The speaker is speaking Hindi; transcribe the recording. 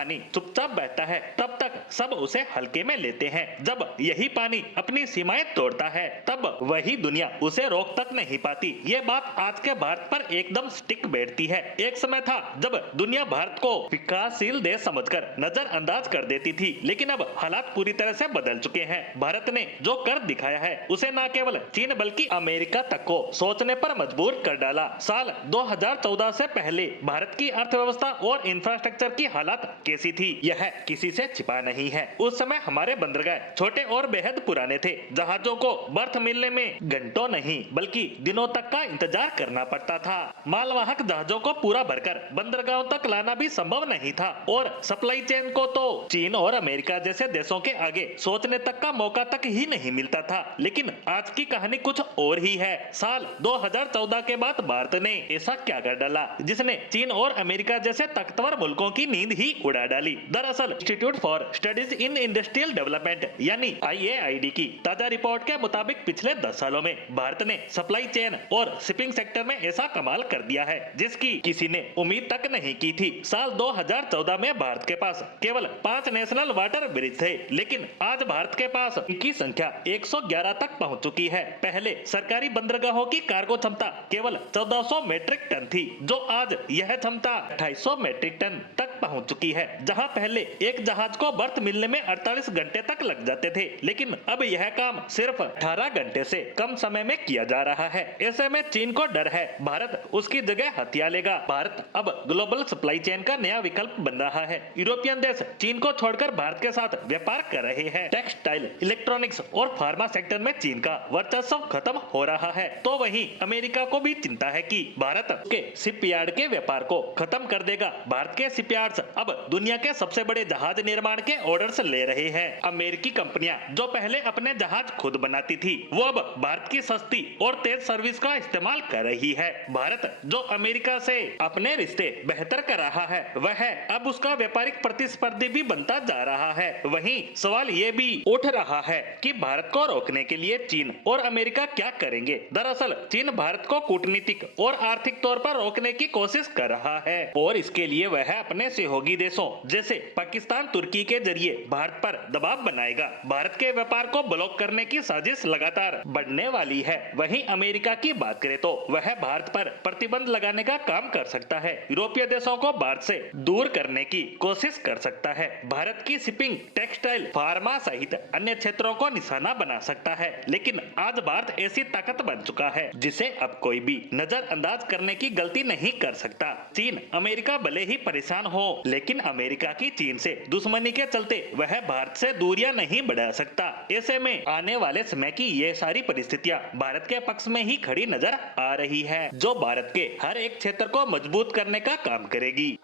पानी चुपचाप बहता है तब तक सब उसे हल्के में लेते हैं। जब यही पानी अपनी सीमाएं तोड़ता है तब वही दुनिया उसे रोक तक नहीं पाती। ये बात आज के भारत पर एकदम स्टिक बैठती है। एक समय था जब दुनिया भारत को विकासशील देश समझकर नजरअंदाज कर देती थी, लेकिन अब हालात पूरी तरह से बदल चुके हैं। भारत ने जो कर दिखाया है उसे न केवल चीन बल्कि अमेरिका तक को सोचने पर मजबूर कर डाला। साल 2014 से पहले भारत की अर्थव्यवस्था और इंफ्रास्ट्रक्चर की हालत कैसी थी यह किसी से छिपा नहीं है। उस समय हमारे बंदरगाह छोटे और बेहद पुराने थे। जहाजों को बर्थ मिलने में घंटों नहीं बल्कि दिनों तक का इंतजार करना पड़ता था। मालवाहक जहाजों को पूरा भरकर बंदरगाहों तक लाना भी संभव नहीं था और सप्लाई चेन को तो चीन और अमेरिका जैसे देशों के आगे सोचने तक का मौका तक ही नहीं मिलता था। लेकिन आज की कहानी कुछ और ही है। साल 2014 के बाद भारत ने ऐसा क्या कर डाला जिसने चीन और अमेरिका जैसे ताकतवर मुल्कों की नींद ही उड़ा डाली। दरअसल institute for studies in industrial development यानी IAID की ताजा रिपोर्ट के मुताबिक पिछले 10 सालों में भारत ने सप्लाई चेन और शिपिंग सेक्टर में ऐसा कमाल कर दिया है जिसकी किसी ने उम्मीद तक नहीं की थी। साल 2014 में भारत के पास केवल 5 नेशनल वाटर ब्रिज थे, लेकिन आज भारत के पास इनकी संख्या 111 तक पहुंच चुकी है। पहले सरकारी बंदरगाहों की कार्गो क्षमता केवल 1400 मीट्रिक टन थी, जो आज यह क्षमता 2800 मीट्रिक टन तक पहुंच चुकी है। जहां पहले एक जहाज को बर्थ मिलने में 48 घंटे तक लग जाते थे, लेकिन अब यह काम सिर्फ 18 घंटे से कम समय में किया जा रहा है। ऐसे में चीन को डर है भारत उसकी जगह हथिया लेगा। भारत अब ग्लोबल सप्लाई चेन का नया विकल्प बन रहा है। यूरोपियन देश चीन को छोड़कर भारत के साथ व्यापार कर रहे हैं। टेक्सटाइल, इलेक्ट्रॉनिक्स और फार्मा सेक्टर में चीन का वर्चस्व खत्म हो रहा है, तो वहीं अमेरिका को भी चिंता है कि भारत के शिपयार्ड के व्यापार को खत्म कर देगा। भारत के शिपयार्ड्स अब दुनिया के सबसे बड़े जहाज निर्माण के ऑर्डर्स ले रहे हैं। अमेरिकी कंपनियां जो पहले अपने जहाज खुद बनाती थी, वो अब भारत की सस्ती और तेज सर्विस का इस्तेमाल कर रही है। भारत जो अमेरिका से अपने रिश्ते बेहतर कर रहा है, वह अब उसका व्यापारिक प्रतिस्पर्धी भी बनता जा रहा है। वहीं सवाल ये भी उठ रहा है कि भारत को रोकने के लिए चीन और अमेरिका क्या करेंगे। दरअसल चीन भारत को कूटनीतिक और आर्थिक तौर पर रोकने की कोशिश कर रहा है और इसके लिए वह अपने सहयोगी देशों जैसे पाकिस्तान, तुर्की के जरिए भारत पर दबाव बनाएगा। भारत के व्यापार को ब्लॉक करने की साजिश लगातार बढ़ने वाली है। वहीं अमेरिका की बात करें तो वह भारत पर प्रतिबंध लगाने का काम कर सकता है, यूरोपीय देशों को भारत से दूर करने की कोशिश कर सकता है, भारत की शिपिंग, टेक्सटाइल, फार्मा सहित अन्य क्षेत्रों को निशाना बना सकता है। लेकिन आज भारत ऐसी ताकत बन चुका है जिसे अब कोई भी नजरअंदाज करने की गलती नहीं कर सकता। चीन, अमेरिका भले ही परेशान हो, लेकिन अमेरिका की चीन से दुश्मनी के चलते वह भारत से दूरियां नहीं बढ़ा सकता। ऐसे में आने वाले समय की ये सारी परिस्थितियां भारत के पक्ष में ही खड़ी नजर आ रही है, जो भारत के हर एक क्षेत्र को मजबूत करने का काम करेगी।